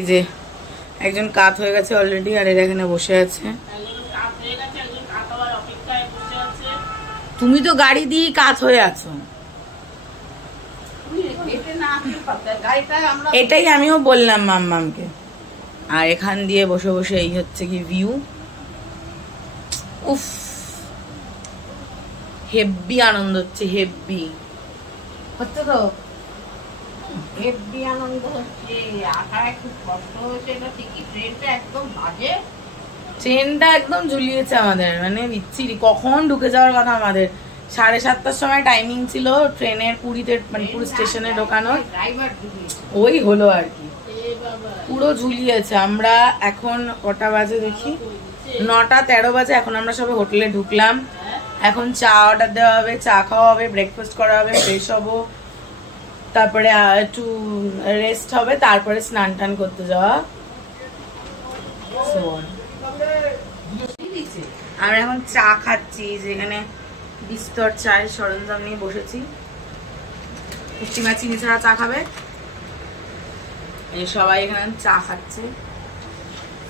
এই যে একজন কাত হয়ে গেছে অলরেডি, আর এরা এখানে বসে আছে। তুমি তো গাড়ি দিয়ে কাত হয়ে আছো। এটাই আমিও বললাম মাম্মামকে। আর এখান দিয়ে বসে বসে এই হচ্ছে কি ভিউ। উফ, হেব্বি আনন্দ হচ্ছে, হেব্বি হচ্ছে তো, হেব্বি আনন্দ হচ্ছে। আসায় খুব কষ্ট হয়েছে, এটা ঠিকই। ট্রেনটা একদম বাজে, ট্রেনটা একদম ঝুলিয়েছে আমাদের, মানে বিচ্ছিরি। কখন ঢুকে যাওয়ার কথা আমাদের, 7:30টার সময় টাইমিং ছিল ট্রেনের পুরীতে, মানে পুরী স্টেশনে ঢোকানোর। ওই হলো আর কি, পুরো ঝুলিয়েছে। আমরা এখন কটা বাজে দেখি, 9:13 বাজে। এখন আমরা সবাই হোটেলে ঢুকলাম। এখন চা অর্ডার দেওয়া হবে, চা খাওয়া হবে, ব্রেকফাস্ট করা হবে, ফ্রেশ হবো, তারপরে একটু রেস্ট হবে, তারপরে স্নান টান করতে যাওয়া। আমরা এখন চা খাচ্ছি, যেখানে বিস্তর চায়ের সরঞ্জাম নিয়ে বসেছি। পুষ্টিমা চিনি ছাড়া চা খাবে, সবাই এখানে চা খাচ্ছে।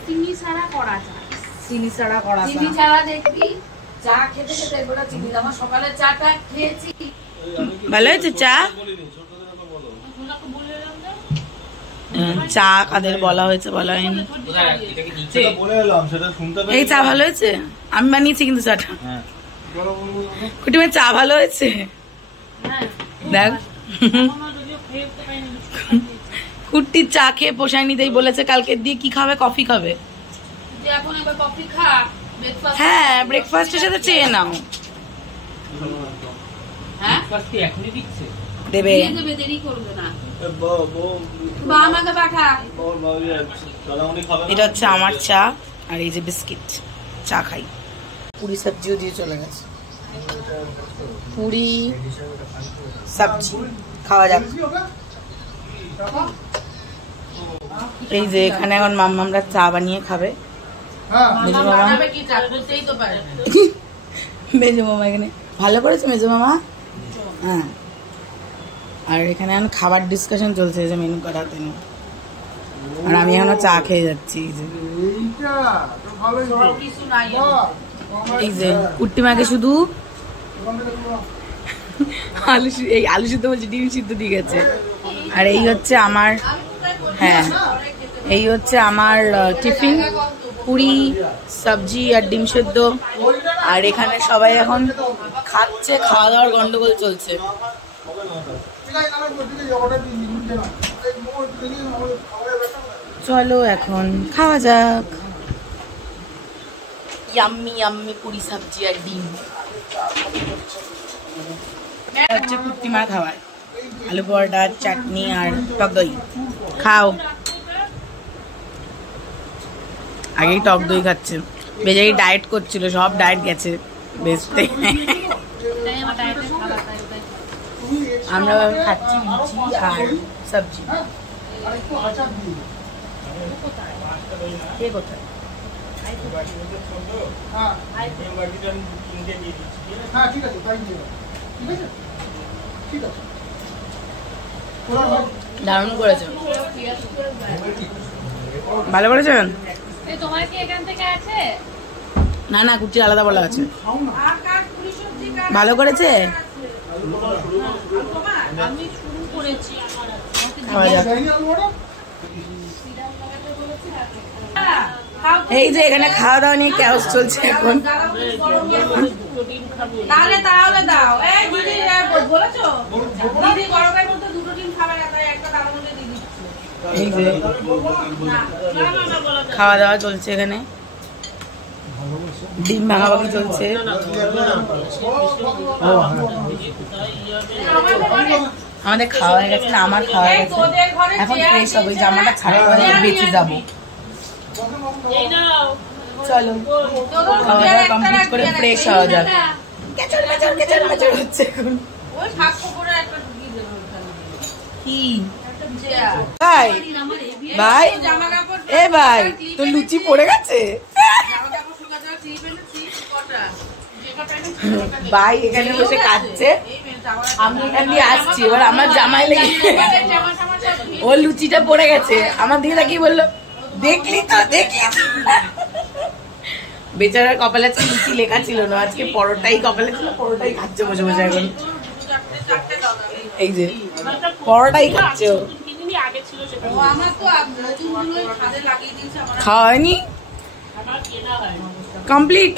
চিনি ছাড়া করা চা, চিনি ছাড়া করা, চিনি ছাড়া দেখবি চা খেতে খেতে এগুলো চিনি। আমার সকালে চাটা খেয়েছি, ভালো হয়েছে চা। চা কাদের বলা হয়েছে বলা হয়নি। এই চা ভালো হয়েছে, আমি বানিয়েছি কিন্তু চাটা। কুটিমে চা ভালো হয়েছে, দেখ। কুটির চা খেয়ে পোষায়নি, তাই বলেছে কালকে দিয়ে কি খাবে, কফি খাবে। হ্যাঁ, ব্রেকফাস্টের সাথে চেয়ে নাও। দেবে, এটা হচ্ছে আমার চা, আর এই যে বিস্কিট। চা খাই, পুরি সবজিও দিয়ে চলে গেছে। পুরি সবজি খাওয়া যাক। এই যে এখানে এখন মাম্মামরা চা বানিয়ে খাবে। মেজো মামা, মেজো মামা এখানে ভালো করেছে মেজো মামা। হ্যাঁ, আর এখানে এখন খাবার ডিসকাশন চলছে, যে মেনু করাতে নেই। আর আমি এখনো চা খেয়ে যাচ্ছি। এই যে কুট্টিমাকে শুধু আলু সিদ্ধ বলছে, ডিম সিদ্ধ দিয়ে গেছে। আর এই হচ্ছে আমার, হ্যাঁ এই হচ্ছে আমার টিফিন, পুরি সবজি আর ডিম সিদ্ধ। আর এখানে সবাই এখন খাচ্ছে, খাওয়া দাওয়ার গন্ডগোল চলছে। চলো এখন খাওয়া যাক। ইয়াম্মি ইয়াম্মি পুরি সবজি আর ডিম হচ্ছে কুট্টিমার খাবার। আলু পরোটা, চাটনি আর টক দই। খাও। আগেই টক দই খাচ্ছে, বেজারি ডায়েট করছিল, সব ডায়েট গেছে বেচতে। আমরা খাচ্ছি লুচি আর সবজি। কে কোথায়? দারুণ করেছে, ভালো করেছেন। না না, কুচি আলাদা বলা আছে। ভালো করেছে। এই যে এখানে খাওয়া দাওয়া নিয়ে ক্যাওস চলছে এখন। এই যে খাওয়া দাওয়া চলছে, এখানে ডিম ভাগাভাগি চলছে। আমাদের খাওয়া হয়ে গেছে, না আমার খাওয়া হয়ে গেছে। এখন ফ্রেশ হবো, জামাটা খারাপ হয়ে বেঁচে যাবো। চলো খাওয়া দাওয়া কমপ্লিট করে ফ্রেশ হওয়া যাক। হচ্ছে এখন কি ভাই, ভাই এ ভাই তোর লুচি পড়ে গেছে। ভাই এখানে বসে কাঁদছে, আমি এখান দিয়ে আসছি। এবার আমার জামাই লেগে ও লুচিটা পড়ে গেছে, আমার দিকে তাকিয়ে বললো দেখলি তো দেখলি তো। বেচারার কপালে আজকে লুচি লেখা ছিল না, আজকে পরোটাই কপালে ছিল, পরোটাই খাচ্ছে বসে বসে এখন। এই যে পরোটাই খাচ্ছে ও। খাওয়া হয়নি কমপ্লিট।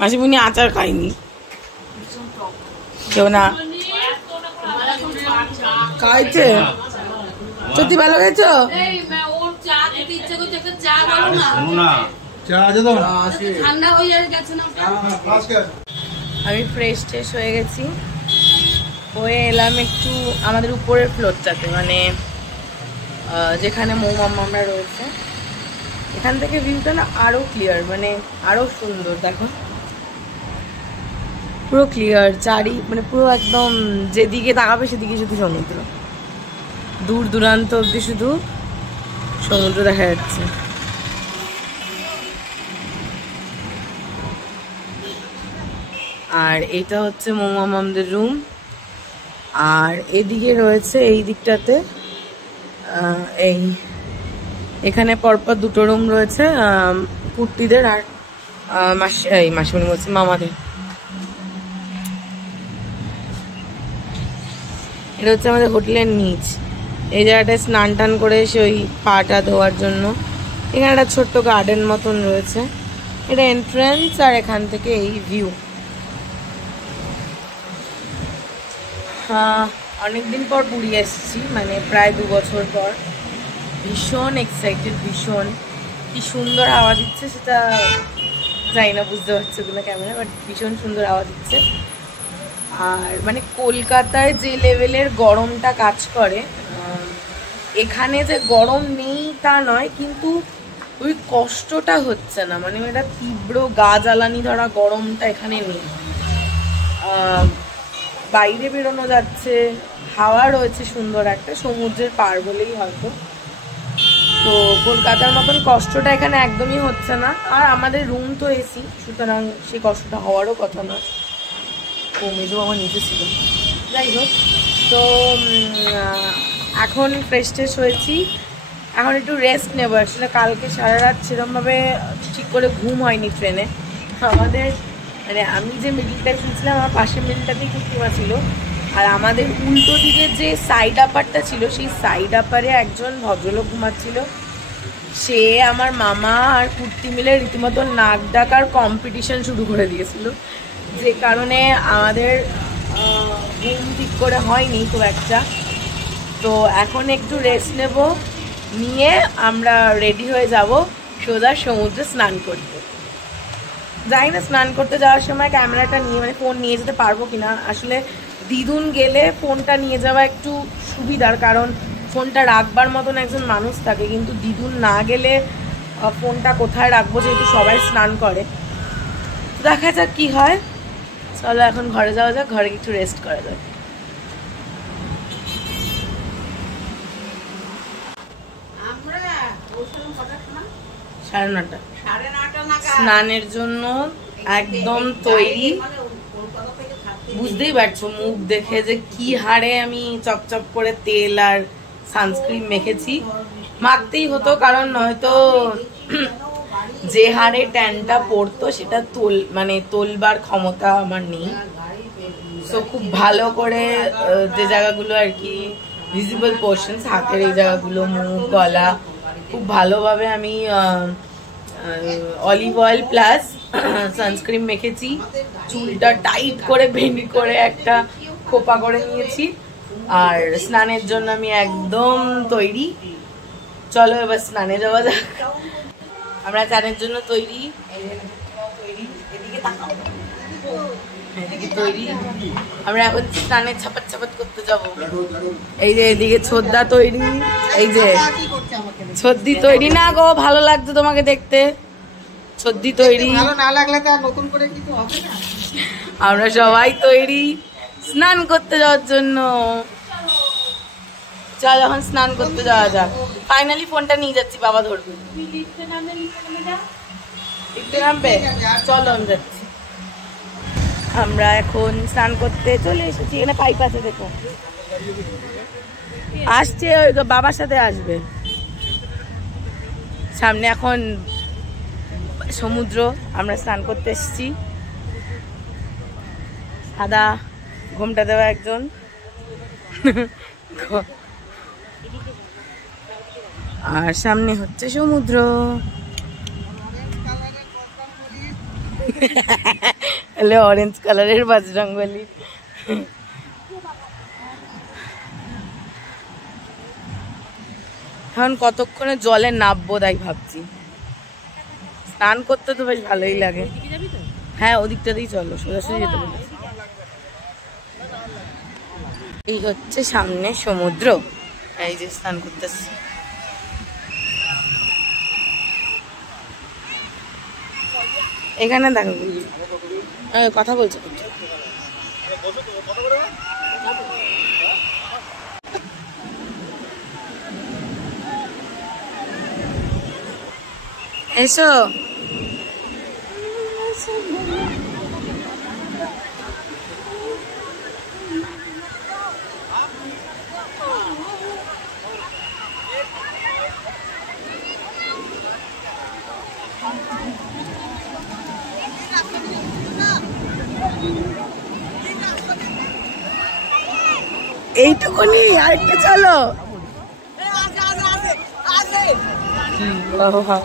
মাসিমণি আচার খাইনি, কেউ না খাইছে। সত্যি ভালো খেয়েছো? আমি ফ্রেশ ট্রেশ হয়ে গেছি, হয়ে এলাম একটু আমাদের উপরের ফ্লোরটাতে, মানে যেখানে মৌমামা রয়েছে। এখান থেকে ভিউটা না আরো ক্লিয়ার, মানে আরো সুন্দর। দেখো পুরো ক্লিয়ার চারি, মানে পুরো একদম যেদিকে তাকাবে সেদিকে শুধু সমুদ্র, দূর দূরান্ত অব্দি শুধু সমুদ্র দেখা যাচ্ছে। আর এটা হচ্ছে মৌমামাদের রুম, আর এদিকে রয়েছে এই দিকটাতে এই এখানে পরপর দুটো রুম রয়েছে কুর্তিদের আর মাসিমণি বলছি মামাদের। এটা হচ্ছে আমাদের হোটেলের নিচ, এই জায়গাটায় স্নান টান করে এসে ওই পাটা ধোয়ার জন্য। এখানে একটা ছোট্ট গার্ডেন মতন রয়েছে, এটা এন্ট্রান্স, আর এখান থেকে এই ভিউ। অনেকদিন পর পুরী এসেছি, মানে প্রায় 2 বছর পর। ভীষণ এক্সাইটেড, ভীষণ। কি সুন্দর হাওয়া দিচ্ছে সেটা জানি না, বুঝতে পারছে কিনা ক্যামেরা, বাট ভীষণ সুন্দর হাওয়া দিচ্ছে। আর মানে কলকাতায় যে লেভেলের গরমটা কাজ করে, এখানে যে গরম নেই তা নয়, কিন্তু ওই কষ্টটা হচ্ছে না, মানে এটা তীব্র গা জ্বালানি ধরা গরমটা এখানে নেই। বাইরে বেরোনো যাচ্ছে, হাওয়া রয়েছে সুন্দর একটা, সমুদ্রের পার বলেই হয়তো। তো কলকাতার মতন কষ্টটা এখানে একদমই হচ্ছে না। আর আমাদের রুম তো এসি, সুতরাং সেই কষ্টটা হওয়ারও কথা না। ও মেজো আমার নিচে ছিল, যাই হোক। তো এখন ফ্রেশ ট্রেশ হয়েছি, এখন একটু রেস্ট নেবো। অ্যাকচুয়ালি কালকে সারা রাত সেরকমভাবে ঠিক করে ঘুম হয়নি ট্রেনে আমাদের। মানে আমি যে মিডিলটায় শুনছিলাম, আমার পাশের মিডিলটাতেই কুর্তিমা ছিল, আর আমাদের উল্টো দিকে যে সাইড আপারটা ছিল, সেই সাইড আপারে একজন ভদ্রলোক ঘুমাচ্ছিল। সে আমার মামা আর কুর্তি মিলে রীতিমতো নাক ডাকার কম্পিটিশন শুরু করে দিয়েছিল, যে কারণে আমাদের ঘুম ঠিক করে হয়নি খুব একটা। তো এখন একটু রেস্ট নেব, নিয়ে আমরা রেডি হয়ে যাব সোজা সমুদ্রে স্নান করতে। যাই না, স্নান করতে যাওয়ার সময় ক্যামেরাটা নিয়ে, মানে ফোন নিয়ে যেতে পারবো কিনা। আসলে দিদুন গেলে ফোনটা নিয়ে যাওয়া একটু সুবিধার, কারণ ফোনটা রাখবার মতন একজন মানুষ থাকে, কিন্তু দিদুন না গেলে ফোনটা কোথায় রাখবো, যেহেতু সবাই স্নান করে। দেখা যাক কি হয়। চলো এখন ঘরে যাওয়া যাক, ঘরে একটু রেস্ট করা যাক। সাড়ে 9টা স্নানের জন্য একদম তৈরি। বুঝতেই পারছো মুখ দেখে যে কি হারে আমি চপচপ করে তেল আর সানস্ক্রিন মেখেছি। মাখতেই হতো, কারণ নয়তো যে হারে ট্যানটা পড়তো সেটা তোলবার ক্ষমতা আমার নেই। তো খুব ভালো করে যে জায়গাগুলো আর কি ভিজিবল পোর্শনস, হাতের এই জায়গাগুলো, মুখ, গলা, খুব ভালোভাবে আমি অলিভ অয়েল প্লাস সানস্ক্রিন মেখেছি। চুলটা টাইট করে বেনি করে একটা খোপা করে নিয়েছি, আর স্নানের জন্য আমি একদম তৈরি। চলো এবার স্নানে যাওয়া যাক। আমরা স্নানের জন্য তৈরি, এদিকে তৈরি। আমরা এখন স্নানে ছাপাত ছাপাত করতে যাব। এই যে এদিকে ছোদ্দা তৈরি, এই যে ছদ্দি তৈরি। না গো, ভালো লাগতো তোমাকে দেখতে। ছদ্দি তৈরি, ভালো না লাগলে তো নতুন করে কিছু হবে না। আমরা সবাই তৈরি স্নান করতে যাওয়ার জন্য। চল এখন স্নান করতে যাওয়া যাক। ফাইনালি ফোনটা নিয়ে যাচ্ছি, বাবা ধরবে। লিফটে নামবে? চলো আমি যাচ্ছি। আমরা এখন স্নান করতে চলে এসেছি। এখানে পাইপ আছে, দেখো আসছে, ওই বাবার সাথে আসবে। সামনে এখন সমুদ্র, আমরা স্নান করতে এসেছি। সাদা ঘোমটা দেওয়া একজন, আর সামনে হচ্ছে সমুদ্র। অরেঞ্জ কালারের বজরংবলী। এখন কতক্ষণে জলে নামবো তাই ভাবছি। স্নান করতে তো বেশ ভালোই লাগে। হ্যাঁ, ওদিকটাতেই চলো, সোজাসুজি যেতে বলেছি। এই হচ্ছে সামনে সমুদ্র, এই যে স্নান করতেছি। এখানে দেখো কথা বলছো। এসো, এইটুকুনি, আরেকটা চলো। বাবা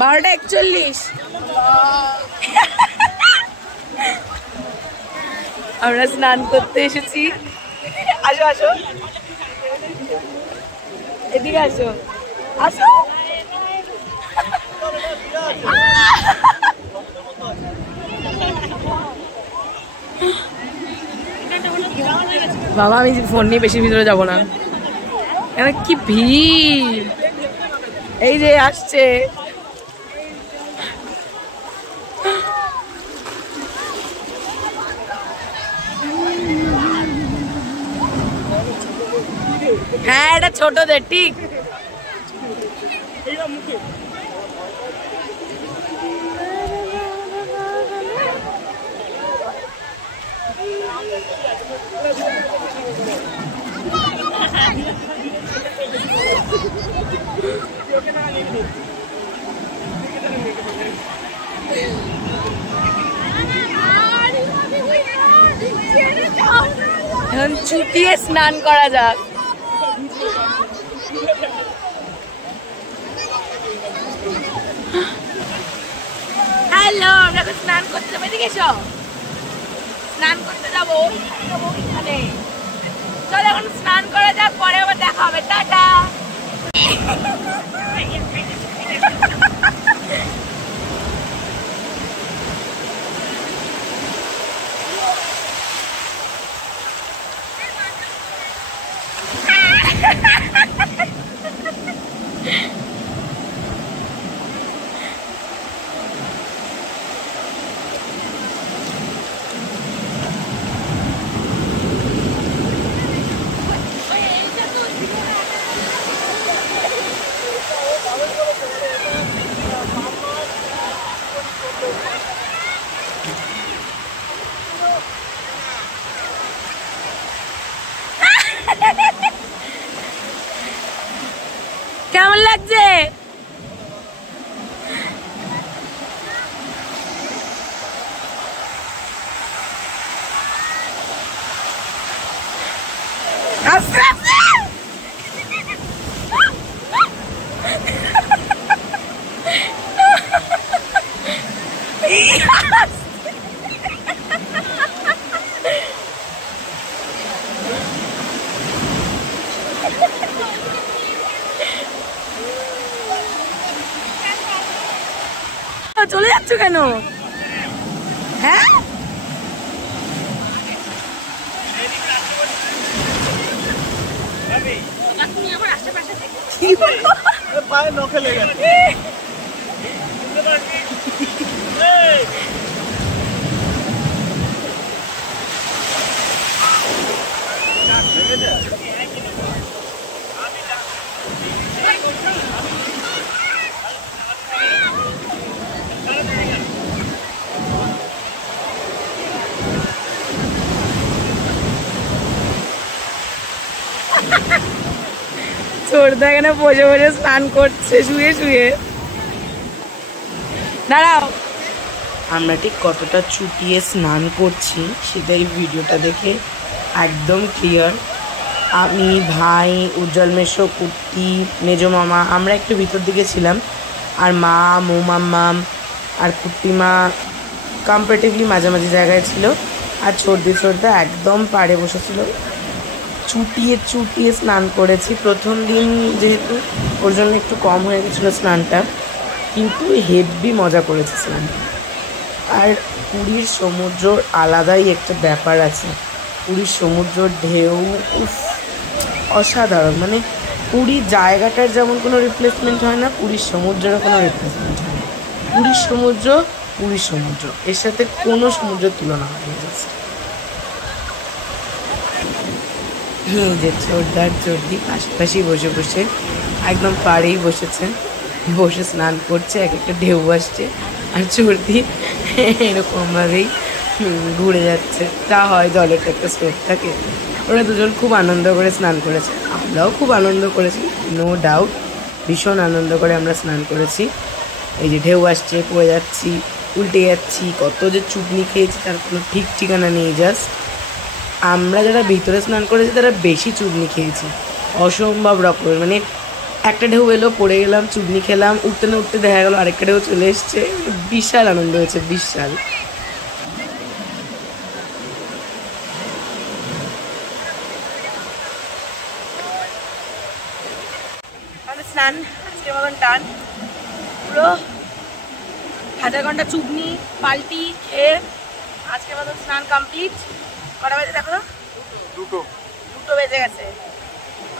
12:41। আমরা স্নান করতে এসেছি। আসো আসো, এদিকে আসো, আসো। বাবা, আমি ফোন নিয়ে বেশি ভিতরে যাবো না, কি ভিড়। এই যে আসছে, হ্যাঁ এটা ছোটদের, ঠিক। এখন চুটিয়ে স্নান করা যাক। হ্যালো, আমরা এখন স্নান করতে যাবো। এদিকে এসো, স্নান করতে যাবো। চলো এখন স্নান করা যাক, পরে আবার দেখা হবে। টাটা। কেমন লাগছে? চলে যাচ্ছ কেন? হ্যাঁ, পায়ে নখে লেগে ছোটদা এখানে বসে বসে স্নান করছে শুয়ে শুয়ে। দাঁড়াও, আমরা ঠিক কতটা চুটিয়ে স্নান করছি সেটাই ভিডিওটা দেখে একদম ক্লিয়ার। আমি, ভাই, উজ্জ্বল মেশো, কুর্তি, মেজো মামা আমরা একটু ভিতর দিকে ছিলাম, আর মা, মৌমাম্মা আর কুর্তিমা কম্পারেটিভলি মাঝামাঝি জায়গায় ছিল, আর ছোটদা একদম পাড়ে বসেছিল। চুটিয়ে চুটিয়ে স্নান করেছি। প্রথম দিন যেহেতু ওর জন্য একটু কম হয়ে গেছিলো স্নানটা, কিন্তু হেভি মজা করেছি স্নান। আর পুরীর সমুদ্র আলাদাই একটা ব্যাপার আছে। পুরীর সমুদ্রর ঢেউ অসাধারণ। মানে পুরীর জায়গাটার যেমন কোনো রিপ্লেসমেন্ট হয় না, পুরীর সমুদ্রেরও কোনো রিপ্লেসমেন্ট হয় না। পুরীর সমুদ্র এর সাথে কোনো সমুদ্রের তুলনা হয় না। জাস্ট যে ছোটদার চর্দি পাশাপাশি বসে বসে একদম পাড়েই বসে স্নান করছে, এক একটা ঢেউ আসছে, আর চর্দি এরকমভাবেই ঘুরে যাচ্ছে। তা হয়, জলের একটা স্রোত থাকে। ওরা দুজন খুব আনন্দ করে স্নান করেছে, আমরাও খুব আনন্দ করেছি, নো ডাউট। ভীষণ আনন্দ করে আমরা স্নান করেছি। এই যে ঢেউ আসছে, পড়ে যাচ্ছি, উল্টে যাচ্ছি, কত যে চুপনি খেয়েছি তার কোনো ঠিক ঠিকানা নেই। জাস্ট আমরা যারা ভিতরে স্নান করেছি তারা বেশি চুবনি খেয়েছি, অসম্ভব রকমের। মানে একটা ঢেউ এলো, পড়ে গেলাম, চুবনি খেলাম, উঠতে না উঠতে দেখা গেলো আরেকটা ঢেউ চলে এসছে। বিশাল আনন্দ হয়েছে, বিশাল। স্নান আজকের মতন টান, পুরো 1000 ঘন্টা চুবনি পাল্টি খেয়ে আজকের মতন স্নান কমপ্লিট। কটা বাজে দেখো? দুটো বেজে গেছে।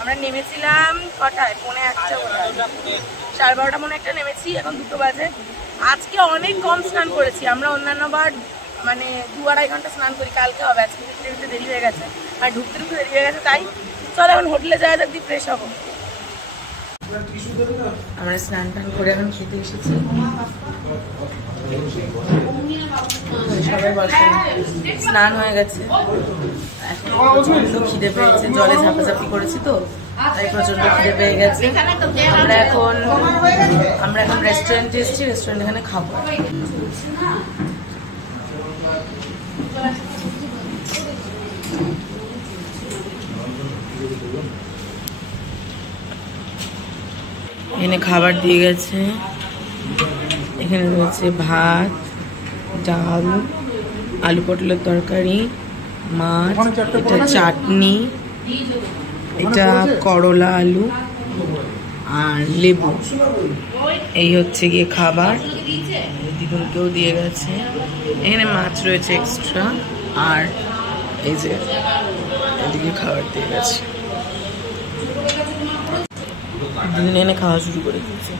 আমরা নেমেছিলাম কটায়? 1:45 বোধহয়, 12:30 মনে একটা নেমেছি, এখন 2 বাজে। আজকে অনেক কম স্নান করেছি আমরা। অন্যান্য বার মানে 2-2.5 ঘন্টা স্নান করি, কালকে হবে। আজকে ঢুকতে দেরি হয়ে গেছে, আর ঢুকতে দেরি হয়ে গেছে। তাই চলো এখন হোটেলে যাওয়া যাক, দিয়ে ফ্রেশ হবো। আমরা স্নান টান করে এখন খেতে এসেছি। সবাই বসে, স্নান হয়ে গেছে, এখন প্রচন্ড খিদে পেয়েছে। জলে ঝাপাঝাপি করেছি তো, তাই প্রচন্ড খিদে পেয়ে গেছে। আমরা এখন রেস্টুরেন্টে এসেছি, রেস্টুরেন্ট এখানে খাবো। এখানে খাবার দিয়ে গেছে। এখানে রয়েছে ভাত, ডাল, আলু পটলের তরকারি, মাছ, এটা চাটনি, এটা করলা আলু আর লেবু। এই হচ্ছে গিয়ে খাবার। দিদুনকেও দিয়ে গেছে। এখানে মাছ রয়েছে এক্সট্রা, আর এই যে এদিকে খাবার দিয়ে গেছে। দিদুন এনে খাওয়া শুরু করে দিয়েছে।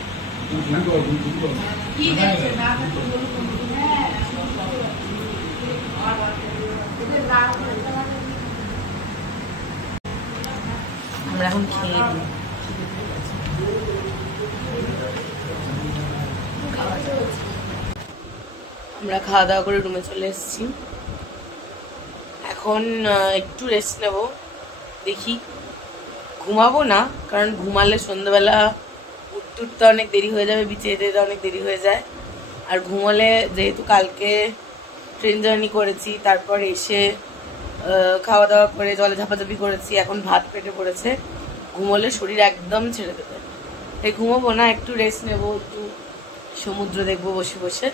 আমরা এখন খেয়ে দিই। আমরা খাওয়া দাওয়া করে রুমে চলে এসেছি। এখন একটু রেস্ট নেব। দেখি, ঘুমাবো না, কারণ ঘুমালে সন্ধ্যাবেলা উঠতে অনেক দেরি হয়ে যাবে, বিচে যেতে অনেক দেরি হয়ে যায়। আর ঘুমালে, যেহেতু কালকে ট্রেন জার্নি করেছি, তারপর এসে খাওয়া দাওয়া করে জলে ঝাপাঝাপি করেছি, এখন ভাত পেটে পড়েছে, ঘুমোলে শরীর একদম ছেড়ে দেবে। তাই ঘুমাবো না, একটু রেস্ট নেবো, একটু সমুদ্র দেখবো বসে বসে,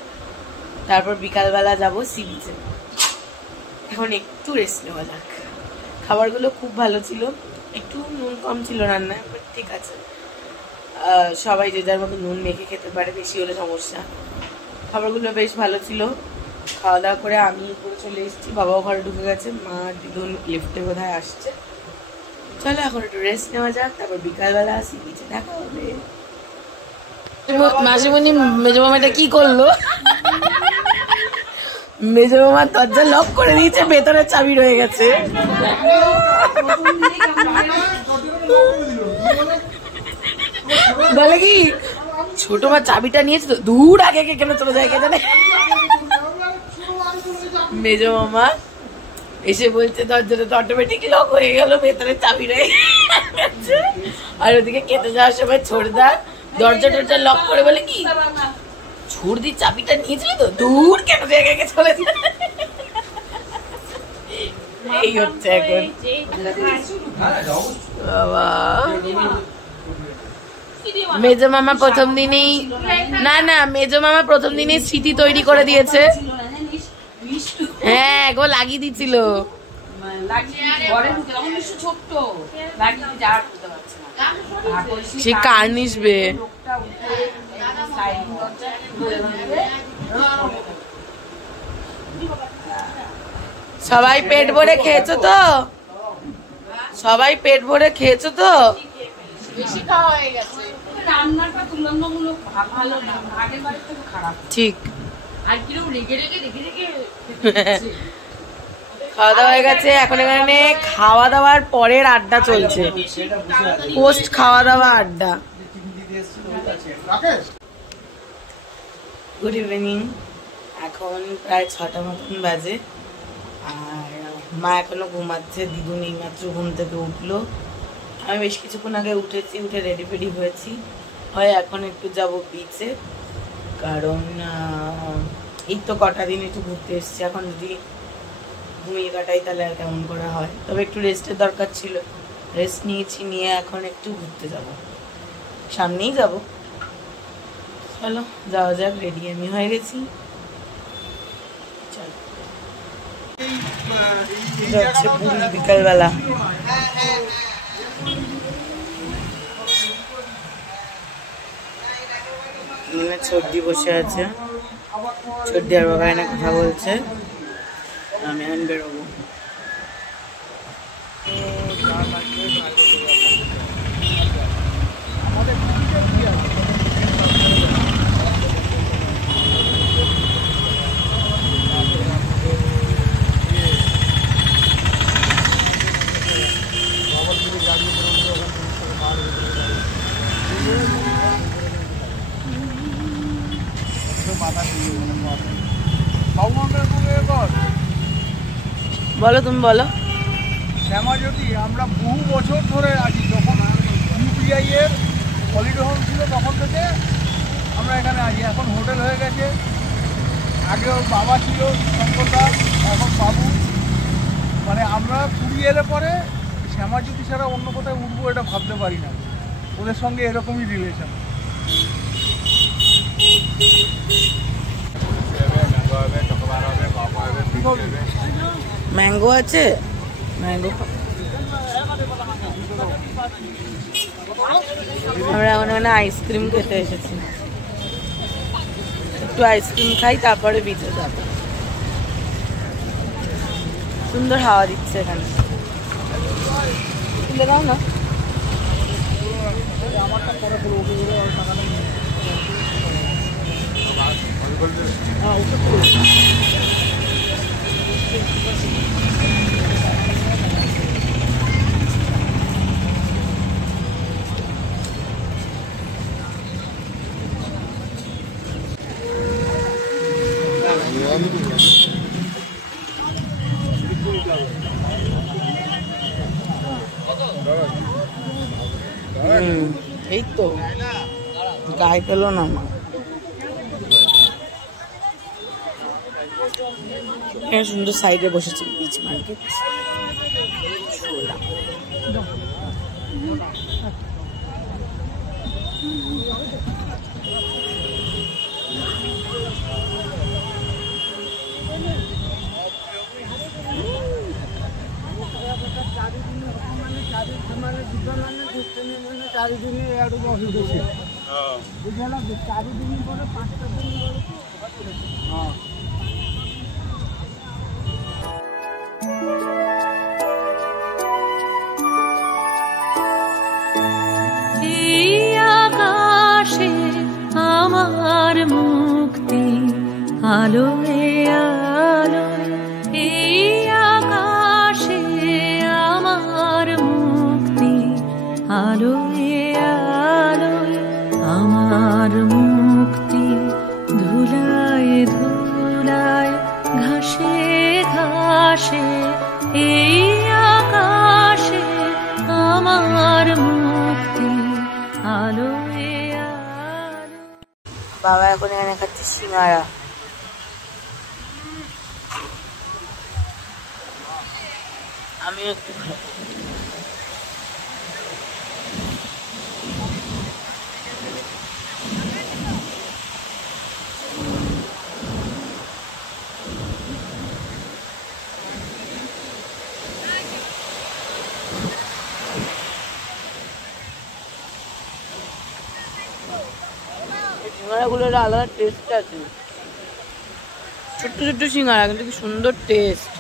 তারপর বিকালবেলা যাবো সি বিচে। এখন একটু রেস্ট নেওয়া যাক। খাবারগুলো খুব ভালো ছিল, একটু নুন কম ছিল রান্নায়, বাট ঠিক আছে। সবাই যে যার মতো নুন মেখে খেতে পারে, বেশি হলে সমস্যা। খাবারগুলো বেশ ভালো ছিল। খাওয়া দাওয়া করে আমি উপরে চলে এসেছি, বাবাও ঘরে ঢুকে গেছে, মা দিদুন লিফটে কোথায় আসছে। চলো এখন একটু রেস্ট নেওয়া যাক, তারপর বিকালবেলা আসি বিচে দেখা হবে। মাসিমণি মেজো মামাটা কি করলো? মেজো মামা দরজা লক করে দিয়েছে, ভেতরে চাবি রয়ে গেছে। বলে কি ছোট মা চাবিটা নিয়েছে তো, দূর আগে কেন চলে যায় কে জানে। মেজো মামা এসে বলছে দরজাটা তো অটোমেটিক লক হয়ে গেল, ভেতরে চাবি রয়ে আর ওদিকে খেতে যাওয়ার সময় ছোড়দা দরজা টরজা লক করে বলে কি ছোড়দি চাবিটা নিয়েছিল তো দূর কেন জায়গায় চলে যায়। এই হচ্ছে এখন বাবা। মেজো মামা প্রথম দিনেই না মেজো মামা প্রথম দিনেই স্মৃতি তৈরি করে দিয়েছে। হ্যাঁ গো লাগিয়ে দিছিল, সে কার নিসবে। সবাই পেট ভরে খেয়েছো তো? সবাই পেট ভরে খেয়েছো তো? বেশি খাওয়া হয়ে গেছে। রান্নাটা তুলনামূলক ভালো না, আগের বারের থেকে খারাপ। ঠিক। আর কিরকম রেগে রেগে খাওয়া দাওয়া হয়ে গেছে। এখন এখানে খাওয়া দাওয়ার পরের আড্ডা চলছে, পোস্ট খাওয়া দাওয়া আড্ডা। Good evening. এখন প্রায় 6টা মতন বাজে আর মা এখনো ঘুমাচ্ছে। দিদুন এইমাত্র ঘুম থেকে উঠলো। আমি বেশ কিছুক্ষণ আগে উঠেছি, উঠে রেডি ফেডি হয়েছি। হয় এখন একটু যাব বিচে, কারণ এই তো কটা দিন একটু ঘুরতে এসেছি। এখন যদি ঘুমিয়ে কাটাই তাহলে আর কেমন করা হয়। তবে একটু রেস্টের দরকার ছিল, রেস্ট নিয়েছি, নিয়ে এখন একটু ঘুরতে যাব, সামনেই যাব। চলো যাওয়া যাক, রেডি আমি হয়ে গেছি। চলো যাচ্ছে পুরী বিকালবেলা। সর্দি বসে আছে, সর্দি আর বাবা এনে কথা বলছে, আমি এখন বেরোবো। বলো তুমি বলো। শ্যামাজ্যোতি আমরা বহু বছর ধরে আছি, যখন ইউপিআই এর হলিডে হোম ছিল তখন থেকে আমরা এখানে আছি। এখন হোটেল হয়ে গেছে। আগে ওর বাবা ছিল শঙ্করদা, এখন বাবু। মানে আমরা পুরী এলে পরে শ্যামাজ্যোতি ছাড়া অন্য কোথায় উঠবো এটা ভাবতে পারি না। ওদের সঙ্গে এরকমই রিলেশন। ম্যাঙ্গো আছে, ম্যাঙ্গো। আমরা এখন আইসক্রিম খেতে এসেছি, একটু আইসক্রিম খাই তারপরে বিচে যাবো। সুন্দর হাওয়া দিচ্ছে এখানে, তুলে দাও না। এই তো গায়ে পেলো না আমার। সুন্দর সাইডে বসেছি বিচ মার্কেট। আকাশে আমার মুক্তি আলোয় আলোয়, এই আকাশে আমার মুক্তি আলোয় আলোয়, আমার মুক্তি ধুলায় ধুলায় ঘাসে ঘাসে, এই আকাশে আমার মুক্তি আলো আলো। বাবা এখন এখানে খাচ্ছে সিঙ্গারা। আমিও একটু খাবো। সিঙ্গারাগুলোর আলাদা টেস্ট আছে, ছোট্ট ছোট্ট সিঙ্গারা কিন্তু কি সুন্দর টেস্ট।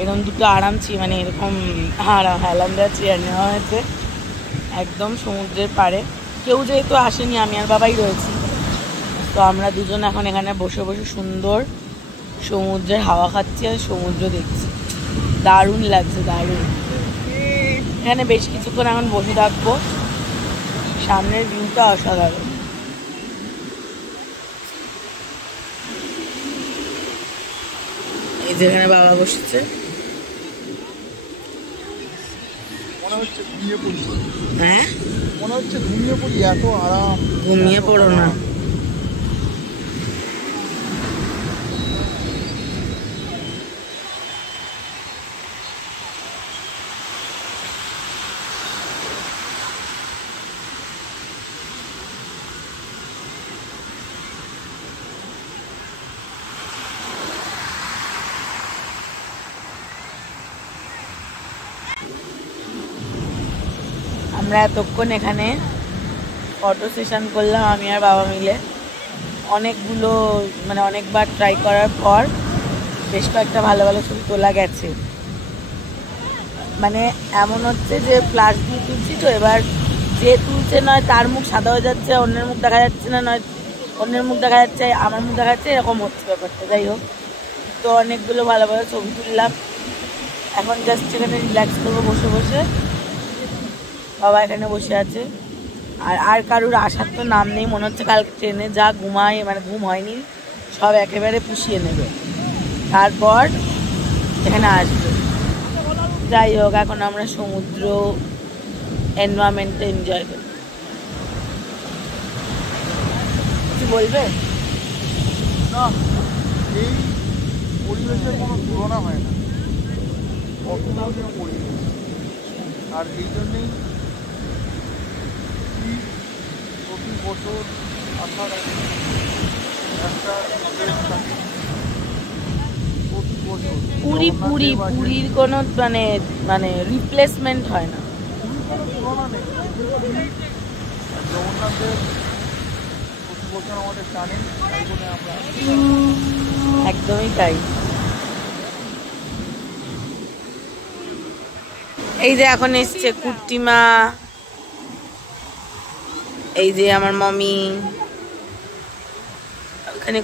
এরকম দুটো মানে এরকম হেলান দেওয়া চেয়ার নেওয়া হয়েছে একদম সমুদ্রের পাড়ে। কেউ যেহেতু আসেনি, আমি আর বাবাই রয়েছি, তো আমরা দুজন এখন এখানে বসে বসে সুন্দর সমুদ্রের হাওয়া খাচ্ছি আর সমুদ্র দেখছি। দারুণ লাগছে, দারুণ। এখানে বেশ কিছুক্ষণ এখন বসে থাকবো, সামনের ভিউটা অসাধারণ। এই যেখানে বাবা বসেছে, মনে হচ্ছে ঘুমিয়ে পড়ি। হ্যাঁ মনে হচ্ছে ঘুমিয়ে পড়ি, এত আরাম। ঘুমিয়ে পড়ো না। আমরা এতক্ষণ এখানে ফটো সেশন করলাম আমি আর বাবা মিলে। অনেকগুলো মানে অনেকবার ট্রাই করার পর বেশ কয়েকটা ভালো ভালো ছবি তোলা গেছে। মানে এমন হচ্ছে যে ফ্ল্যাশ দিয়ে তুলছি, তো এবার যে তুলছে নয় তার মুখ সাদা হয়ে যাচ্ছে, অন্যের মুখ দেখা যাচ্ছে না, নয় অন্যের মুখ দেখা যাচ্ছে আমার মুখ দেখা যাচ্ছে, এরকম হচ্ছে ব্যাপারটা। যাই হোক, তো অনেকগুলো ভালো ভালো ছবি তুললাম। এখন জাস্ট এখানে রিল্যাক্স করবো বসে বসে। বাবা এখানে বসে আছে, আর কারুর আসার তো নাম নেই। মনে হচ্ছে কালকে ট্রেনে যা ঘুমায়, মানে ঘুম হয়নি, সব একেবারে পুষিয়ে নেবে, তারপর এখানে আসবে। যাই হোক, এখন আমরা সমুদ্র এনভায়রনমেন্টটা এনজয় করি। কিছু বলবে? না, এই পরিবেশের কোনো তুলনা হয় না, অতুলনীয় পরিবেশ। আর এই জন্যেই প্রতি বছর আসার একটা প্রতি বছর পুরীর কোনো মানে রিপ্লেসমেন্ট হয় না, কোনো তুলনা নেই। জগন্নাথের প্রতি বছর আমাদের টানেন, তাই বলে আমরা একদমই তাই। এই যে এখন এসছে কুট্টিমা, এই যে আমার মমি, ওখানে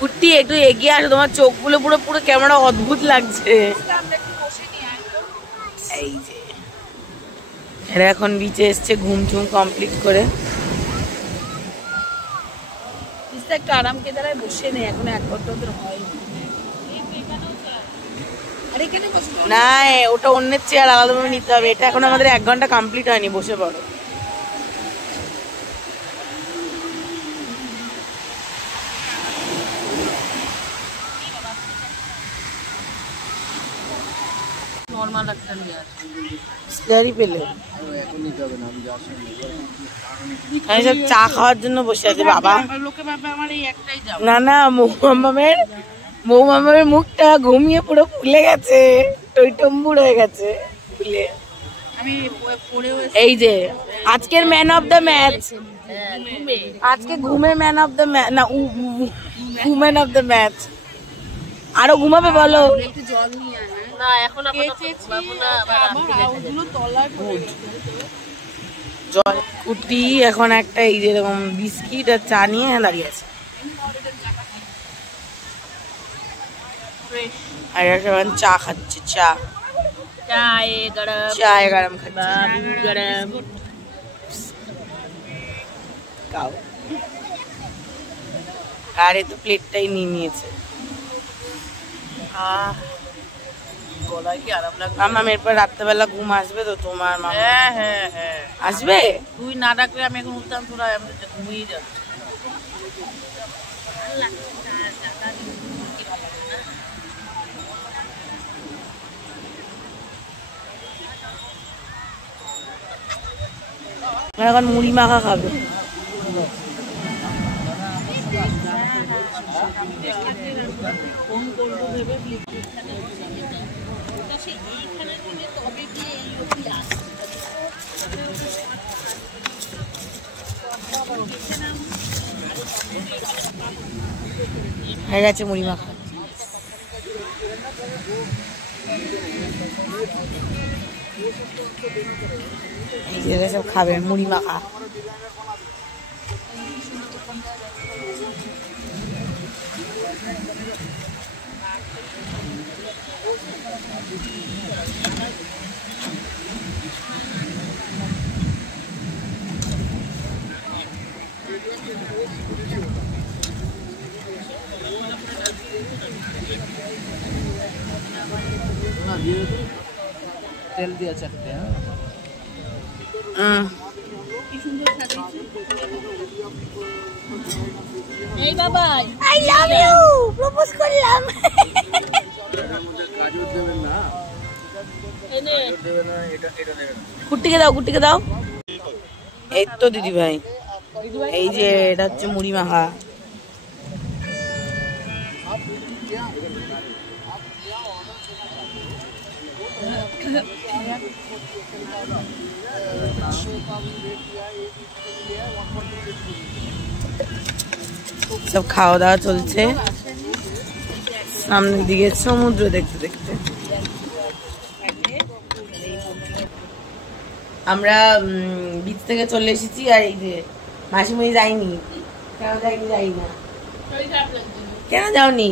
কুট্টি একটু এগিয়ে আসো, তোমার চোখগুলো পুরো পুরো ক্যামেরা অদ্ভুত লাগছে। এই যে এরা এখন বিচে এসছে ঘুম টুম কমপ্লিট করে। একটু আরাম কেদারায় বসে নেই, এখন এক ঘন্টা হয় না, ওটা অন্যের চেয়ার আলাদাভাবে নিতে হবে। এটা এখন আমাদের 1 ঘন্টা কমপ্লিট হয়নি, বসে পড়ো। নর্মাল একটা নিয়ে স্যারি পেলে আমি সব চা খাওয়ার জন্য বসে আছে বাবা। না না, মৌমামের মুখটা ঘুমিয়ে পুরো ফুলে গেছে, টইটম্বুর হয়ে গেছে ফুলে। এই যে আজকের ম্যান অফ দ্য ম্যাচ, আজকে ঘুমে ম্যান অফ দ্য ম্যাচ, না উমেন অফ দ্য ম্যাচ। আরো ঘুমাবে বলো? জল কুটি এখন একটা এই যেরকম বিস্কিট আর চা নিয়ে দাঁড়িয়ে আছে। আর এখন চা খাচ্ছে, চা চায় গরম খাচ্ছে। আরে তো প্লেটটাই নিয়ে নিয়েছে। গলায় কি আরাম লাগবে? মামা এরপর রাত্রেবেলা ঘুম আসবে তো তোমার? মামা আসবে? তুই না ডাকলে আমি এখন উঠতাম, তোরা আমি ঘুমিয়ে যাচ্ছি। এখন মুড়ি মাখা খাবে। হয়ে গেছে মুড়ি মাখা। এই যে সব খাবে মুড়ি মাখা। তেল দিয়ে চাটতে। এই বাবা আই লাভ ইউ প্রপোজ করলাম। কুট্টিকে দাও, কুট্টিকে দাও। এই তো দিদি ভাই, এই যে এটা হচ্ছে মুড়ি মাখা। সব খাওয়া দাওয়া চলছে, সামনের দিকে সমুদ্র দেখতে দেখতে। আমরা বিচ থেকে চলে এসেছি। আর এই যে মাসিমণি যাইনি, কেন যাইনি যাই না। কেন যাওনি?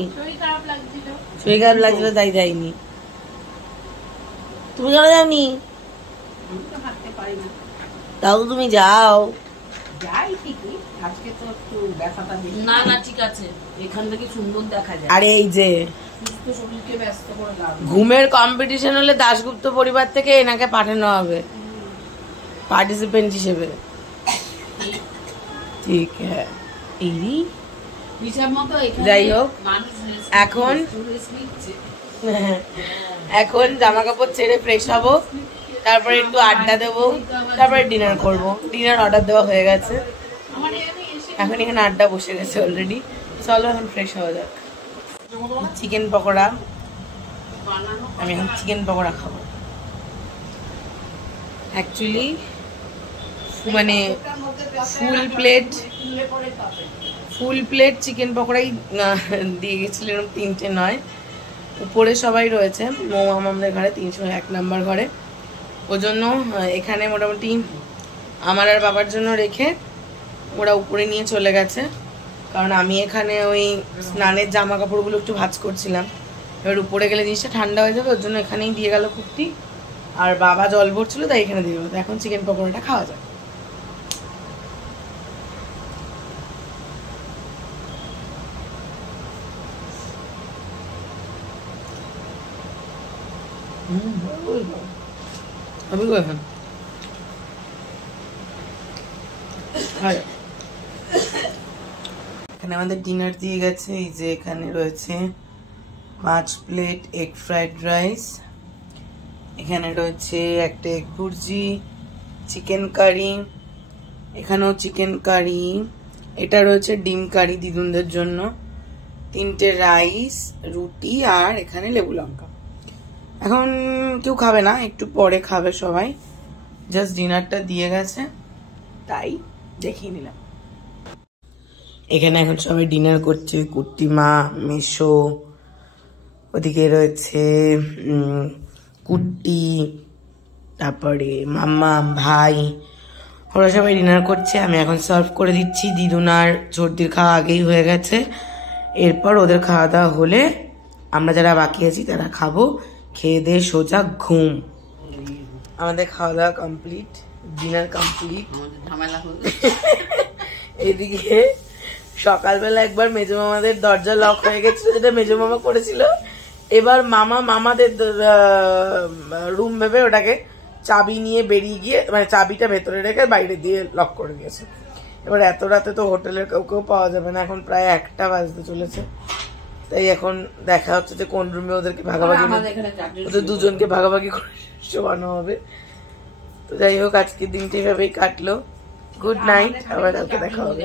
শরীর খারাপ লাগছিল তাই যাইনি। তুমি কেন যাওনি? তাও তুমি যাও। যাই ঠিকই, আজকে তো একটু ব্যথাটা বেশি। না না ঠিক আছে, এখান থেকে সুন্দর দেখা যায়। আরে এই যে সুস্থ শরীরকে ব্যস্ত করে লাভ। ঘুমের কম্পিটিশন হলে দাশগুপ্ত পরিবার থেকে এনাকে পাঠানো হবে পার্টিসিপেন্ট হিসেবে। ঠিক হ্যাঁ। এই যাই হোক, এখন জামা কাপড় ছেড়ে ফ্রেশ হবো, তারপরে একটু আড্ডা দেবো, তারপরে ডিনার করব। ডিনার অর্ডার দেওয়া হয়ে গেছে, এখন এখানে আড্ডা বসে গেছে অলরেডি। চলো এখন ফ্রেশ হওয়া যাক। চিকেন পকোড়া, আমি এখন চিকেন পকোড়া খাবো। অ্যাকচুয়ালি মানে ফুল প্লেট চিকেন পকোড়াই দিয়ে গেছিল, এরকম 3টে নয়। উপরে সবাই রয়েছে, আমাদের ঘরে 301 নম্বর ঘরে। ওই জন্য এখানে মোটামুটি আমার আর বাবার জন্য রেখে ওরা উপরে নিয়ে চলে গেছে। কারণ আমি এখানে ওই স্নানের জামা কাপড়গুলো একটু ভাঁজ করছিলাম, এবার উপরে গেলে জিনিসটা ঠান্ডা হয়ে যাবে, ওর জন্য এখানেই দিয়ে গেল কুর্তি। আর বাবা জল ভরছিল তাই এখানে দিয়ে গেল। এখন চিকেন পকোড়াটা খাওয়া যায়। আমি এখন এখানে আমাদের ডিনার দিয়ে গেছে। এই যে এখানে রয়েছে 5 প্লেট এগ ফ্রাইড রাইস, এখানে রয়েছে একটা এগ ভুর্জি, চিকেন কারি, এখানেও চিকেন কারি, এটা রয়েছে ডিম কারি দিদুনদের জন্য, 3টে রাইস, রুটি, আর এখানে লেবু লঙ্কা। এখন কেউ খাবে না, একটু পরে খাবে সবাই। জাস্ট ডিনারটা দিয়ে গেছে তাই দেখিয়ে নিলাম। এখানে এখন সবাই ডিনার করছে। কুট্টিমা, মেশো, ওদিকে রয়েছে কুট্টি, তারপরে মাম্মা, ভাই, ওরা সবাই ডিনার করছে, আমি এখন সার্ভ করে দিচ্ছি। দিদুনার সর্দির খাওয়া আগেই হয়ে গেছে, এরপর ওদের খাওয়া দাওয়া হলে আমরা যারা বাকি আছি তারা খাবো, খেয়ে দিয়ে সোজা ঘুম। আমাদের খাওয়া দাওয়া কমপ্লিট, ডিনার কমপ্লিট। ঝামেলা এদিকে সকালবেলা একবার মেজো মামাদের দরজা লক হয়ে গেছিল, যেটা মেজো মামা করেছিল। এবার মামাদের রুম ভেবে ওটাকে চাবি নিয়ে বেরিয়ে গিয়ে, মানে চাবিটা ভেতরে রেখে বাইরে দিয়ে লক করে দিয়েছে। এবার এত রাতে তো হোটেলের কেউ পাওয়া যাবে না, এখন প্রায় 1টা বাজতে চলেছে। তাই এখন দেখা হচ্ছে যে কোন রুমে ওদেরকে ভাগাভাগি, ওদের দুজনকে ভাগাভাগি করে শোয়ানো হবে। তো যাই হোক, আজকের দিনটি এভাবেই কাটলো। গুড নাইট, আবার কালকে দেখা হবে।